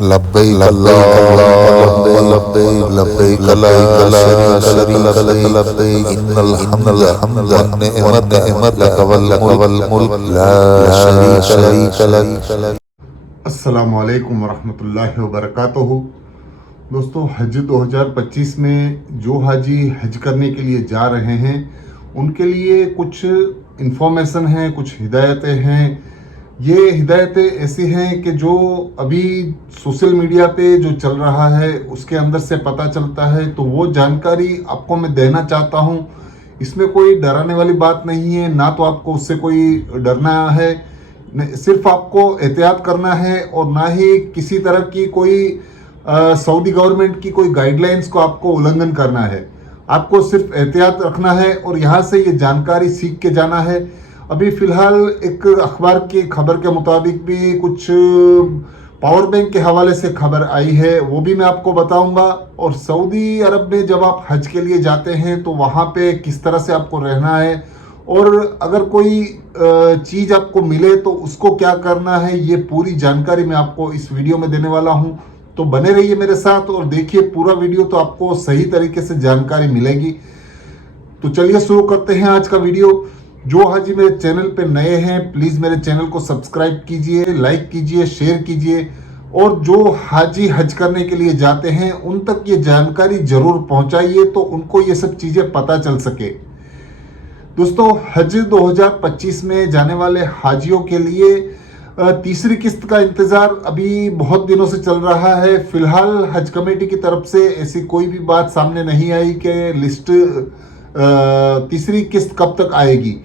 लब्बैक अल्लाहुम्मा लब्बैक लब्बैक ला शरीका लक लब्बैक इन्नल हम्दा one निअमत luck वल मुल्क ला शरीका लक। अस्सलामु अलैकुम वरहमतुल्लाहि वबरकातुहू। दोस्तों, हज 2025 में जो हाजी हज करने के लिए जा रहे हैं उनके लिए कुछ इन्फॉर्मेशन है, कुछ हिदायतें हैं। ये हिदायतें ऐसी हैं कि जो अभी सोशल मीडिया पे जो चल रहा है उसके अंदर से पता चलता है, तो वो जानकारी आपको मैं देना चाहता हूँ। इसमें कोई डराने वाली बात नहीं है, ना तो आपको उससे कोई डरना है, सिर्फ आपको एहतियात करना है और ना ही किसी तरह की कोई सऊदी गवर्नमेंट की कोई गाइडलाइंस को आपको उल्लंघन करना है। आपको सिर्फ एहतियात रखना है और यहाँ से ये जानकारी सीख के जाना है। अभी फिलहाल एक अखबार की खबर के मुताबिक भी कुछ पावर बैंक के हवाले से खबर आई है, वो भी मैं आपको बताऊंगा। और सऊदी अरब में जब आप हज के लिए जाते हैं तो वहाँ पे किस तरह से आपको रहना है, और अगर कोई चीज़ आपको मिले तो उसको क्या करना है, ये पूरी जानकारी मैं आपको इस वीडियो में देने वाला हूँ। तो बने रहिए मेरे साथ और देखिए पूरा वीडियो, तो आपको सही तरीके से जानकारी मिलेगी। तो चलिए शुरू करते हैं आज का वीडियो। जो हाजी मेरे चैनल पे नए हैं प्लीज़ मेरे चैनल को सब्सक्राइब कीजिए, लाइक कीजिए, शेयर कीजिए, और जो हाजी हज करने के लिए जाते हैं उन तक ये जानकारी जरूर पहुंचाइए तो उनको ये सब चीज़ें पता चल सके। दोस्तों, हज 2025 में जाने वाले हाजियों के लिए तीसरी किस्त का इंतज़ार अभी बहुत दिनों से चल रहा है। फिलहाल हज कमेटी की तरफ से ऐसी कोई भी बात सामने नहीं आई कि लिस्ट तीसरी किस्त कब तक आएगी।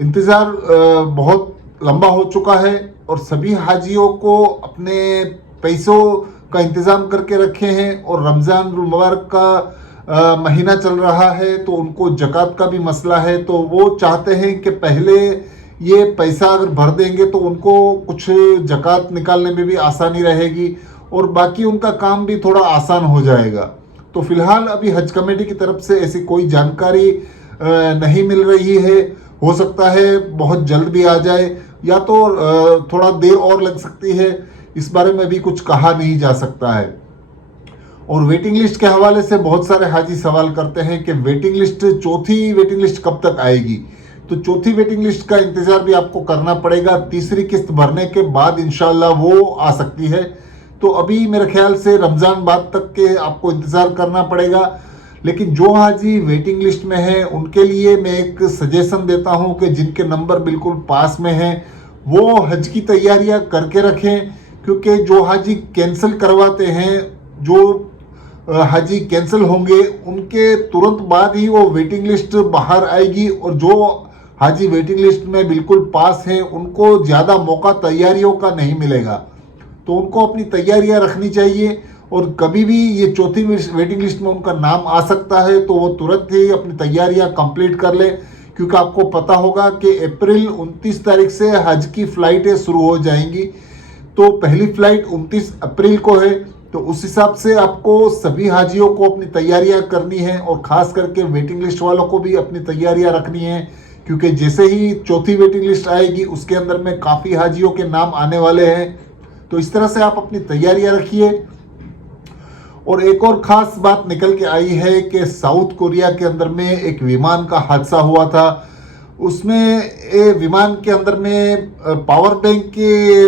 इंतज़ार बहुत लंबा हो चुका है और सभी हाजियों को अपने पैसों का इंतज़ाम करके रखे हैं, और रमज़ान मुबारक का महीना चल रहा है तो उनको ज़कात का भी मसला है। तो वो चाहते हैं कि पहले ये पैसा अगर भर देंगे तो उनको कुछ ज़कात निकालने में भी आसानी रहेगी और बाकी उनका काम भी थोड़ा आसान हो जाएगा। तो फिलहाल अभी हज कमेटी की तरफ से ऐसी कोई जानकारी नहीं मिल रही है। हो सकता है बहुत जल्द भी आ जाए या तो थोड़ा देर और लग सकती है, इस बारे में भी कुछ कहा नहीं जा सकता है। और वेटिंग लिस्ट के हवाले से बहुत सारे हाजी सवाल करते हैं कि वेटिंग लिस्ट, चौथी वेटिंग लिस्ट कब तक आएगी। तो चौथी वेटिंग लिस्ट का इंतजार भी आपको करना पड़ेगा, तीसरी किस्त भरने के बाद इंशाल्लाह वो आ सकती है। तो अभी मेरे ख्याल से रमज़ान बाद तक के आपको इंतज़ार करना पड़ेगा। लेकिन जो हाजी वेटिंग लिस्ट में है उनके लिए मैं एक सजेशन देता हूं कि जिनके नंबर बिल्कुल पास में हैं वो हज की तैयारियां करके रखें, क्योंकि जो हाजी कैंसिल करवाते हैं, जो हाजी कैंसिल होंगे उनके तुरंत बाद ही वो वेटिंग लिस्ट बाहर आएगी, और जो हाजी वेटिंग लिस्ट में बिल्कुल पास हैं उनको ज़्यादा मौका तैयारियों का नहीं मिलेगा। तो उनको अपनी तैयारियां रखनी चाहिए, और कभी भी ये चौथी वेटिंग लिस्ट में उनका नाम आ सकता है तो वो तुरंत ही अपनी तैयारियां कंप्लीट कर ले, क्योंकि आपको पता होगा कि अप्रैल 29 तारीख से हज की फ़्लाइटें शुरू हो जाएंगी। तो पहली फ़्लाइट 29 अप्रैल को है, तो उस हिसाब से आपको सभी हाजियों को अपनी तैयारियां करनी है, और ख़ास करके वेटिंग लिस्ट वालों को भी अपनी तैयारियां रखनी है, क्योंकि जैसे ही चौथी वेटिंग लिस्ट आएगी उसके अंदर में काफ़ी हाजियों के नाम आने वाले हैं। तो इस तरह से आप अपनी तैयारियां रखिए। और एक और ख़ास बात निकल के आई है कि साउथ कोरिया के अंदर में एक विमान का हादसा हुआ था। उसमें विमान के अंदर में पावर बैंक के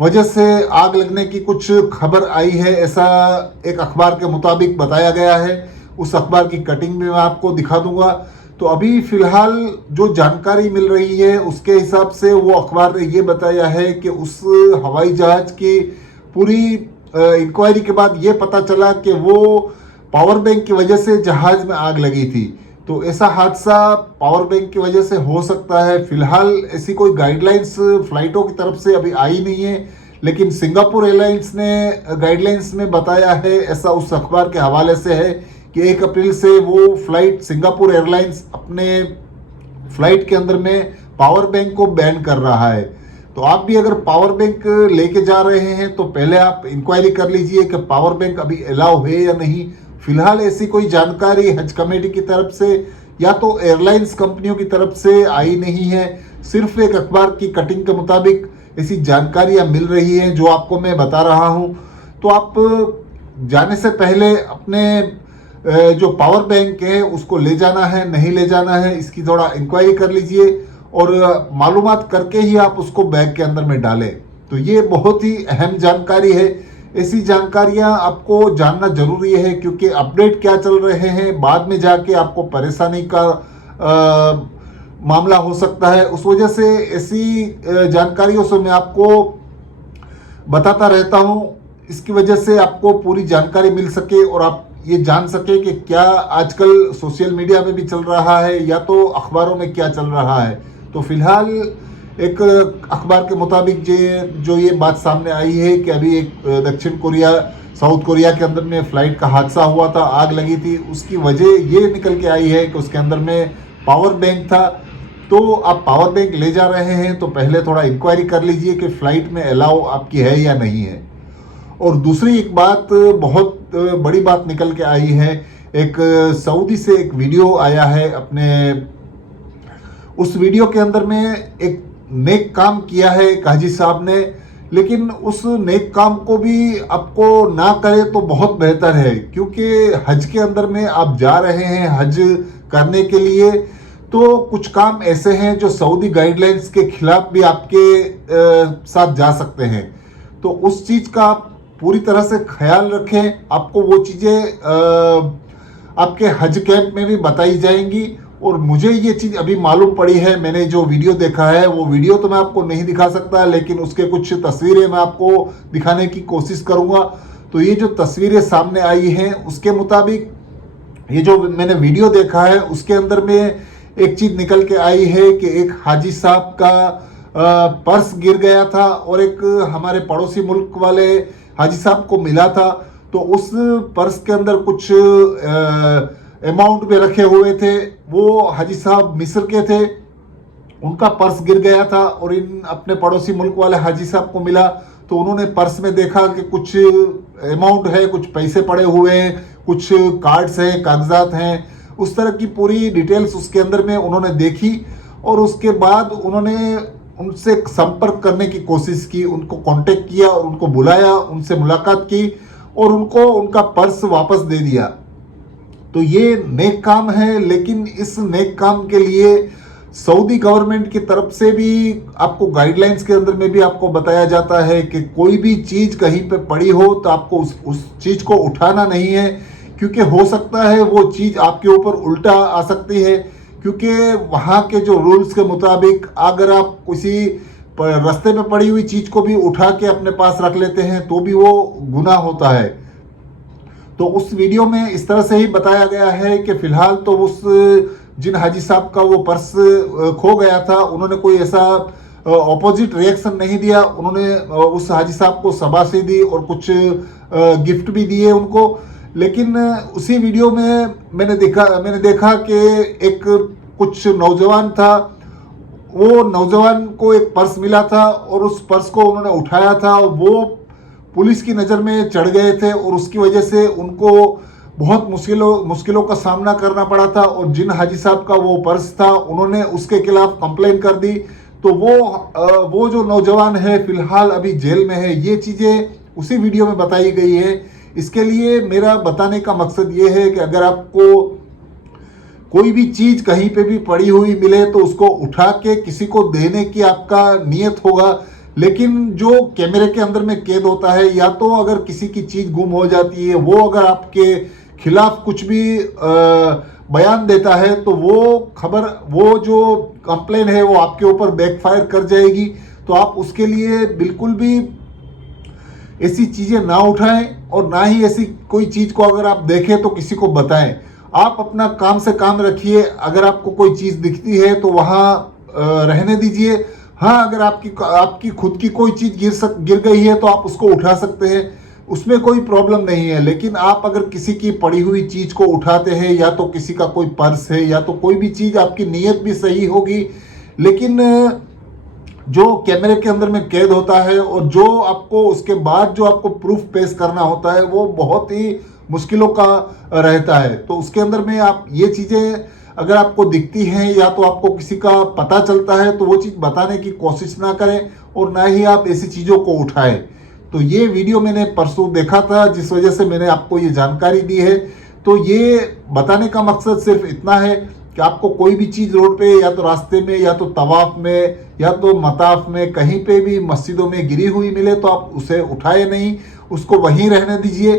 वजह से आग लगने की कुछ खबर आई है, ऐसा एक अखबार के मुताबिक बताया गया है। उस अखबार की कटिंग भी मैं आपको दिखा दूंगा। तो अभी फ़िलहाल जो जानकारी मिल रही है उसके हिसाब से वो अखबार ने ये बताया है कि उस हवाई जहाज़ की पूरी इंक्वायरी के बाद ये पता चला कि वो पावर बैंक की वजह से जहाज़ में आग लगी थी। तो ऐसा हादसा पावर बैंक की वजह से हो सकता है। फिलहाल ऐसी कोई गाइडलाइंस फ्लाइटों की तरफ से अभी आई नहीं है, लेकिन सिंगापुर एयरलाइंस ने गाइडलाइंस में बताया है, ऐसा उस अखबार के हवाले से है कि 1 अप्रैल से वो फ्लाइट सिंगापुर एयरलाइंस अपने फ्लाइट के अंदर में पावर बैंक को बैन कर रहा है। तो आप भी अगर पावर बैंक लेके जा रहे हैं तो पहले आप इंक्वायरी कर लीजिए कि पावर बैंक अभी अलाउ है या नहीं। फिलहाल ऐसी कोई जानकारी हज कमेटी की तरफ से या तो एयरलाइंस कंपनियों की तरफ से आई नहीं है। सिर्फ एक अखबार की कटिंग के मुताबिक ऐसी जानकारियां मिल रही हैं जो आपको मैं बता रहा हूं। तो आप जाने से पहले अपने जो पावर बैंक है उसको ले जाना है नहीं ले जाना है, इसकी थोड़ा इंक्वायरी कर लीजिए और मालूमात करके ही आप उसको बैग के अंदर में डालें। तो ये बहुत ही अहम जानकारी है। ऐसी जानकारियां आपको जानना जरूरी है, क्योंकि अपडेट क्या चल रहे हैं बाद में जाके आपको परेशानी का मामला हो सकता है। उस वजह से ऐसी जानकारियों से मैं आपको बताता रहता हूं, इसकी वजह से आपको पूरी जानकारी मिल सके और आप ये जान सके कि क्या आजकल सोशल मीडिया में भी चल रहा है या तो अखबारों में क्या चल रहा है। तो फिलहाल एक अखबार के मुताबिक जो ये बात सामने आई है कि अभी एक दक्षिण कोरिया साउथ कोरिया के अंदर में फ्लाइट का हादसा हुआ था, आग लगी थी, उसकी वजह ये निकल के आई है कि उसके अंदर में पावर बैंक था। तो आप पावर बैंक ले जा रहे हैं तो पहले थोड़ा इंक्वायरी कर लीजिए कि फ़्लाइट में अलाउ आपकी है या नहीं है। और दूसरी एक बात, बहुत बड़ी बात निकल के आई है, एक सऊदी से एक वीडियो आया है अपने, उस वीडियो के अंदर में एक नेक काम किया है एक हाजी साहब ने, लेकिन उस नेक काम को भी आपको ना करे तो बहुत बेहतर है, क्योंकि हज के अंदर में आप जा रहे हैं हज करने के लिए, तो कुछ काम ऐसे हैं जो सऊदी गाइडलाइंस के खिलाफ भी आपके साथ जा सकते हैं। तो उस चीज़ का आप पूरी तरह से ख्याल रखें। आपको वो चीज़ें आपके हज कैंप में भी बताई जाएंगी। और मुझे ये चीज़ अभी मालूम पड़ी है, मैंने जो वीडियो देखा है, वो वीडियो तो मैं आपको नहीं दिखा सकता, लेकिन उसके कुछ तस्वीरें मैं आपको दिखाने की कोशिश करूँगा। तो ये जो तस्वीरें सामने आई हैं उसके मुताबिक ये जो मैंने वीडियो देखा है उसके अंदर में एक चीज़ निकल के आई है कि एक हाजी साहब का पर्स गिर गया था और एक हमारे पड़ोसी मुल्क वाले हाजी साहब को मिला था। तो उस पर्स के अंदर कुछ अमाउंट में रखे हुए थे, वो हाजी साहब मिस्र के थे, उनका पर्स गिर गया था और इन अपने पड़ोसी मुल्क वाले हाजी साहब को मिला। तो उन्होंने पर्स में देखा कि कुछ अमाउंट है, कुछ पैसे पड़े हुए हैं, कुछ कार्ड्स हैं, कागजात हैं, उस तरह की पूरी डिटेल्स उसके अंदर में उन्होंने देखी। और उसके बाद उन्होंने उनसे संपर्क करने की कोशिश की, उनको कांटेक्ट किया और उनको बुलाया, उनसे मुलाकात की और उनको उनका पर्स वापस दे दिया। तो ये नेक काम है, लेकिन इस नेक काम के लिए सऊदी गवर्नमेंट की तरफ से भी आपको गाइडलाइंस के अंदर में भी आपको बताया जाता है कि कोई भी चीज़ कहीं पे पड़ी हो तो आपको उस चीज़ को उठाना नहीं है, क्योंकि हो सकता है वो चीज़ आपके ऊपर उल्टा आ सकती है। क्योंकि वहाँ के जो रूल्स के मुताबिक अगर आप किसी रास्ते में पड़ी हुई चीज़ को भी उठा के अपने पास रख लेते हैं तो भी वो गुनाह होता है। तो उस वीडियो में इस तरह से ही बताया गया है कि फ़िलहाल तो उस जिन हाजी साहब का वो पर्स खो गया था, उन्होंने कोई ऐसा ऑपोजिट रिएक्शन नहीं दिया। उन्होंने उस हाजी साहब को शाबाशी दी और कुछ गिफ्ट भी दिए उनको। लेकिन उसी वीडियो में मैंने देखा कि एक कुछ नौजवान था, वो नौजवान को एक पर्स मिला था और उस पर्स को उन्होंने उठाया था, वो पुलिस की नज़र में चढ़ गए थे और उसकी वजह से उनको बहुत मुश्किलों का सामना करना पड़ा था। और जिन हाजी साहब का वो पर्स था उन्होंने उसके खिलाफ कंप्लेन कर दी। तो वो जो नौजवान है फ़िलहाल अभी जेल में है। ये चीज़ें उसी वीडियो में बताई गई है। इसके लिए मेरा बताने का मकसद ये है कि अगर आपको कोई भी चीज़ कहीं पे भी पड़ी हुई मिले तो उसको उठा के किसी को देने की आपका नियत होगा, लेकिन जो कैमरे के अंदर में कैद होता है, या तो अगर किसी की चीज़ गुम हो जाती है, वो अगर आपके खिलाफ कुछ भी बयान देता है तो वो जो कंप्लेन है वो आपके ऊपर बैकफायर कर जाएगी। तो आप उसके लिए बिल्कुल भी ऐसी चीज़ें ना उठाएं और ना ही ऐसी कोई चीज़ को अगर आप देखें तो किसी को बताएं। आप अपना काम से काम रखिए। अगर आपको कोई चीज़ दिखती है तो वहाँ रहने दीजिए। हाँ, अगर आपकी खुद की कोई चीज़ गिर गई है तो आप उसको उठा सकते हैं, उसमें कोई प्रॉब्लम नहीं है। लेकिन आप अगर किसी की पड़ी हुई चीज़ को उठाते हैं, या तो किसी का कोई पर्स है या तो कोई भी चीज़, आपकी नीयत भी सही होगी, लेकिन जो कैमरे के अंदर में कैद होता है और जो आपको उसके बाद जो आपको प्रूफ पेश करना होता है वो बहुत ही मुश्किलों का रहता है। तो उसके अंदर में आप ये चीज़ें अगर आपको दिखती हैं या तो आपको किसी का पता चलता है तो वो चीज़ बताने की कोशिश ना करें और ना ही आप ऐसी चीज़ों को उठाएं। तो ये वीडियो मैंने परसों देखा था, जिस वजह से मैंने आपको ये जानकारी दी है। तो ये बताने का मकसद सिर्फ इतना है कि आपको कोई भी चीज़ रोड पे या तो रास्ते में या तो तवाफ में या तो मताफ में कहीं पे भी मस्जिदों में गिरी हुई मिले तो आप उसे उठाए नहीं, उसको वहीं रहने दीजिए,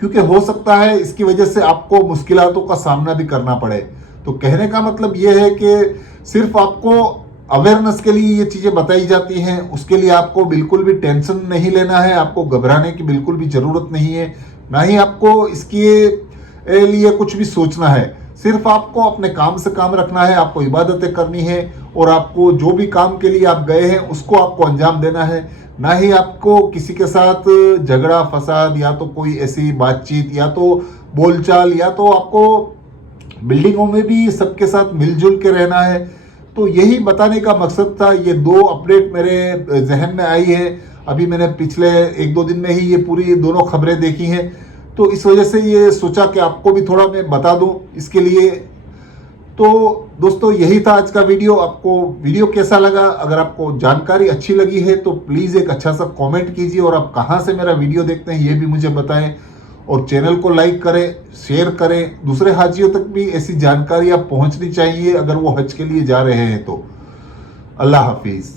क्योंकि हो सकता है इसकी वजह से आपको मुश्किलातों का सामना भी करना पड़े। तो कहने का मतलब ये है कि सिर्फ आपको अवेयरनेस के लिए ये चीज़ें बताई जाती हैं, उसके लिए आपको बिल्कुल भी टेंशन नहीं लेना है, आपको घबराने की बिल्कुल भी ज़रूरत नहीं है, ना ही आपको इसके लिए कुछ भी सोचना है। सिर्फ आपको अपने काम से काम रखना है, आपको इबादतें करनी है और आपको जो भी काम के लिए आप गए हैं उसको आपको अंजाम देना है, ना ही आपको किसी के साथ झगड़ा फसाद या तो कोई ऐसी बातचीत या तो बोलचाल या तो आपको बिल्डिंगों में भी सबके साथ मिलजुल के रहना है। तो यही बताने का मकसद था। ये 2 अपडेट मेरे जहन में आई है, अभी मैंने पिछले 1-2 दिन में ही ये पूरी दोनों खबरें देखी हैं, तो इस वजह से ये सोचा कि आपको भी थोड़ा मैं बता दूं इसके लिए। तो दोस्तों यही था आज का वीडियो। आपको वीडियो कैसा लगा? अगर आपको जानकारी अच्छी लगी है तो प्लीज़ एक अच्छा सा कमेंट कीजिए और आप कहाँ से मेरा वीडियो देखते हैं ये भी मुझे बताएं, और चैनल को लाइक करें, शेयर करें। दूसरे हाजियों तक भी ऐसी जानकारियाँ पहुँचनी चाहिए अगर वो हज के लिए जा रहे हैं तो। अल्लाह हाफिज़।